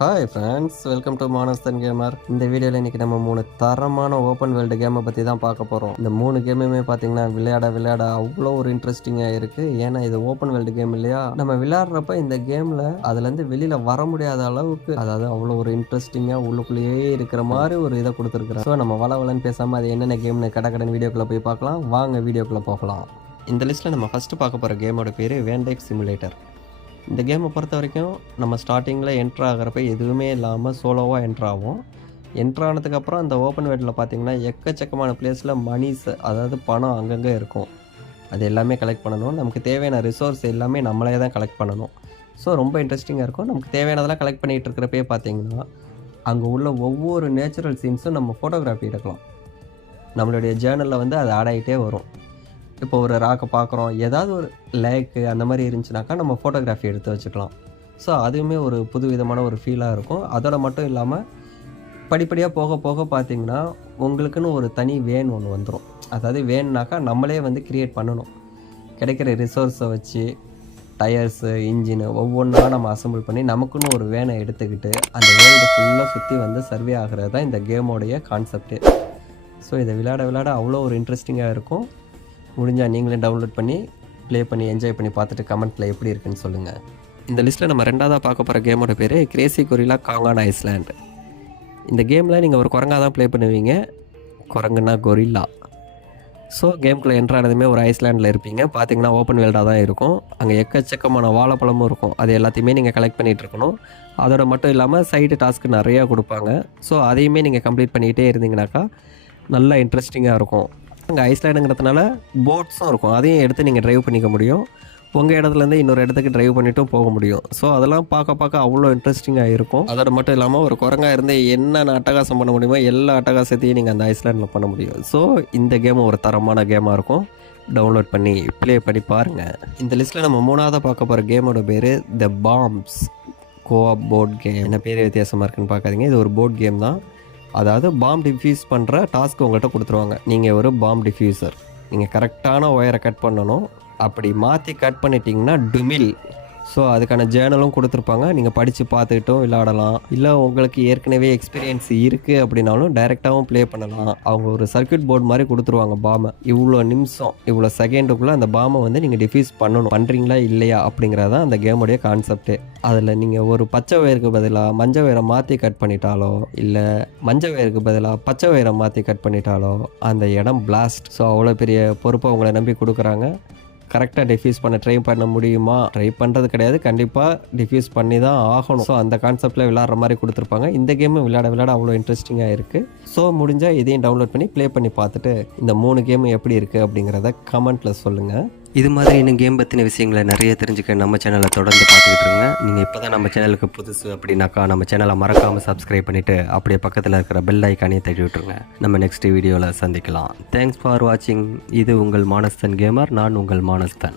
Hi friends, welcome to Manasthan gamer. இந்த வீடியோவில் இன்றைக்கி நம்ம 3 தரமான ஓப்பன் வேர்ல்டு கேமை பற்றி தான் பார்க்க போகிறோம். இந்த 3 கேமுமே பார்த்தீங்கன்னா விளையாட அவ்வளோ ஒரு இன்ட்ரெஸ்டிங்காக இருக்குது. ஏன்னா இது ஓப்பன் வேர்ல்டு கேம் இல்லையா, நம்ம விளையாடுறப்ப இந்த கேமில் அதுலேருந்து வெளியில் வர முடியாத அளவுக்கு, அதாவது அவ்வளோ ஒரு இன்ட்ரெஸ்டிங்காக உள்ளுக்குள்ளேயே இருக்கிற மாதிரி ஒரு இதை கொடுத்துருக்குறோம். ஸோ நம்ம வளன்னு பேசாமல் அது என்னென்ன கேம்னு கடன் வீடியோக்குள்ளே போய் பார்க்கலாம். வாங்க வீடியோக்குள்ளே போகலாம். இந்த லிஸ்ட்டில் நம்ம ஃபஸ்ட்டு பார்க்க போகிற கேமோட பேர் வேன்டைக் சிமுலேட்டர். இந்த கேமை பொறுத்த வரைக்கும் நம்ம ஸ்டார்டிங்கில் என்ட்ரு ஆகிறப்ப எதுவுமே இல்லாமல் சோலோவாக என்ட்ராகும். என்ட்ரானதுக்கப்புறம் அந்த ஓப்பன் வேர்ல்டில் பார்த்திங்கன்னா எக்கச்சக்கமான பிளேஸில் மணிஸ், அதாவது பணம் அங்கங்கே இருக்கும். அது எல்லாமே கலெக்ட் பண்ணணும். நமக்கு தேவையான ரிசோர்ஸ் எல்லாமே நம்மளே தான் கலெக்ட் பண்ணணும். ஸோ ரொம்ப இன்ட்ரெஸ்டிங்காக இருக்கும். நமக்கு தேவையானதெல்லாம் கலெக்ட் பண்ணிகிட்டு இருக்கிறப்பே பார்த்திங்கன்னா அங்கே உள்ள ஒவ்வொரு நேச்சுரல் சீன்ஸும் நம்ம ஃபோட்டோகிராஃபி எடுக்கலாம். நம்மளுடைய ஜேர்னலில் வந்து அது ஆட் ஆகிட்டே வரும். இப்போ ஒரு ராக்கை பார்க்குறோம், ஏதாவது ஒரு லேக்கு அந்த மாதிரி இருந்துச்சுனாக்கா நம்ம ஃபோட்டோகிராஃபி எடுத்து வச்சுக்கலாம். ஸோ அதுவுமே ஒரு புது விதமான ஒரு ஃபீலாக இருக்கும். அதோட மட்டும் இல்லாமல் படிப்படியாக போக போக பார்த்திங்கன்னா உங்களுக்குன்னு ஒரு தனி வேன் ஒன்று வந்துடும். அதாவது வேன்னாக்கா நம்மளே வந்து க்ரியேட் பண்ணணும். கிடைக்கிற ரிசோர்ஸை வச்சு டயர்ஸு, இன்ஜினு ஒவ்வொன்றா நம்ம அசம்பிள் பண்ணி நமக்குன்னு ஒரு வேனை எடுத்துக்கிட்டு அந்த வேர்ல்டு ஃபுல்லாக சுற்றி வந்து சர்வே ஆகிறது தான் இந்த கேமோடைய கான்செப்ட்டு. ஸோ இதை விளையாட அவ்வளோ ஒரு இன்ட்ரெஸ்டிங்காக இருக்கும். முடிஞ்சால் நீங்களே டவுன்லோட் பண்ணி ப்ளே பண்ணி என்ஜாய் பண்ணி பார்த்துட்டு கமெண்ட்டில் எப்படி இருக்குன்னு சொல்லுங்கள். இந்த லிஸ்ட்டில் நம்ம ரெண்டாவதாக பார்க்க போகிற கேமோட பேர் கிரேசி கொரில்லா காங்கான் ஐஸ்லேண்ட். இந்த கேமில் நீங்கள் ஒரு குரங்காக தான் ப்ளே பண்ணுவீங்க. குரங்குன்னா கொரில்லா. ஸோ கேமுக்குள்ளே என்ட்ரானதுமே ஒரு ஐஸ்லேண்டில் இருப்பீங்க. பார்த்தீங்கன்னா ஓப்பன் வேர்ல்டாக தான் இருக்கும். அங்கே எக்கச்சக்கமான வாழைப்பழமும் இருக்கும். அது எல்லாத்தையுமே நீங்கள் கலெக்ட் பண்ணிகிட்டு இருக்கணும். அதோட மட்டும் இல்லாமல் சைடு டாஸ்க்கு நிறையா கொடுப்பாங்க. ஸோ அதையுமே நீங்கள் கம்ப்ளீட் பண்ணிக்கிட்டே இருந்தீங்கனாக்கா நல்லா இன்ட்ரெஸ்டிங்காக இருக்கும். அங்கே ஐஸ்லேண்டுங்கிறதுனால போட்ஸும் இருக்கும். அதையும் எடுத்து நீங்கள் ட்ரைவ் பண்ணிக்க முடியும். உங்கள் இடத்துலேருந்து இன்னொரு இடத்துக்கு ட்ரைவ் பண்ணிட்டும் போக முடியும். ஸோ அதெல்லாம் பார்க்க அவ்வளோ இன்ட்ரெஸ்டிங்காக இருக்கும். அதோட மட்டும் இல்லாமல் ஒரு குரங்காக இருந்து என்னென்ன அட்டகாசம் பண்ண முடியுமோ எல்லா அட்டகாசத்தையும் நீங்கள் அந்த ஐஸ்லேண்டில் பண்ண முடியும். ஸோ இந்த கேம் ஒரு தரமான கேமாக இருக்கும். டவுன்லோட் பண்ணி ப்ளே பண்ணி பாருங்கள். இந்த லிஸ்ட்டில் நம்ம மூணாவதாக பார்க்க போகிற கேமோட பேர் த பாம்ஸ் கோஆப் போர்ட் கேம். என்ன பேர் வித்தியாசமாக இருக்குன்னு பார்க்காதீங்க. இது ஒரு போர்ட் கேம் தான். அதாவது பாம் டிஃப்யூஸ் பண்ணுற டாஸ்க்கு உங்கள்கிட்ட கொடுத்துருவாங்க. நீங்கள் ஒரு பாம் டிஃப்யூசர், நீங்கள் கரெக்டான ஒயரை கட் பண்ணணும். அப்படி மாற்றி கட் பண்ணிட்டீங்கன்னா டுமில். ஸோ அதுக்கான ஜேர்னலும் கொடுத்துருப்பாங்க. நீங்கள் படித்து பார்த்துக்கிட்டும் விளையாடலாம். இல்லை உங்களுக்கு ஏற்கனவே எக்ஸ்பீரியன்ஸ் இருக்குது அப்படின்னாலும் டைரெக்டாகவும் ப்ளே பண்ணலாம். அவங்க ஒரு சர்க்யூட் போர்டு மாதிரி கொடுத்துருவாங்க. பாமை இவ்வளோ நிமிஷம் இவ்வளோ செகண்டுக்குள்ளே அந்த பாமை வந்து நீங்கள் டிஃப்யூஸ் பண்ணணும். பண்ணுறீங்களா இல்லையா அப்படிங்கிறது தான் அந்த கேமுடைய கான்செப்ட்டு. அதில் நீங்கள் ஒரு பச்சை வயருக்கு பதிலாக மஞ்சள் வயரை மாற்றி கட் பண்ணிட்டாலோ, இல்லை மஞ்சள் வயருக்கு பதிலாக பச்சை வயரை மாற்றி கட் பண்ணிட்டாலோ அந்த இடம் பிளாஸ்ட். ஸோ அவ்வளோ பெரிய பொறுப்பை உங்களை நம்பி கொடுக்குறாங்க. கரெக்டாக டிஃப்யூஸ் பண்ண ட்ரை பண்ண முடியுமா? ட்ரை பண்ணுறது கிடையாது, கண்டிப்பாக டிஃப்யூஸ் பண்ணி தான் ஆகணும். ஸோ அந்த கான்செப்டில் விளையாடுற மாதிரி கொடுத்துருப்பாங்க. இந்த கேமும் விளையாட அவ்வளோ இன்ட்ரெஸ்டிங்காக இருக்குது. ஸோ முடிஞ்சால் இதையும் டவுன்லோட் பண்ணி ப்ளே பண்ணி பார்த்துட்டு இந்த 3 கேமும் எப்படி இருக்குது அப்படிங்கிறத கமெண்ட்டில் சொல்லுங்கள். இது மாதிரி இன்னும் கேம் பற்றின விஷயங்களை நிறைய தெரிஞ்சுக்க நம்ம சேனலை தொடர்ந்து பார்த்துக்கிட்டு இருங்க. நீங்கள் இப்போ தான் நம்ம சேனலுக்கு புதுசு அப்படின்னாக்கா நம்ம சேனலை மறக்காமல் சப்ஸ்கிரைப் பண்ணிவிட்டு அப்படியே பக்கத்தில் இருக்கிற பெல் ஐக்கானே தட்டி விட்டுருங்க. நம்ம நெக்ஸ்ட் வீடியோவில் சந்திக்கலாம். தேங்க்ஸ் ஃபார் வாட்சிங். இது உங்கள் மானஸ்தன் கேமர். நான் உங்கள் மானஸ்தன்.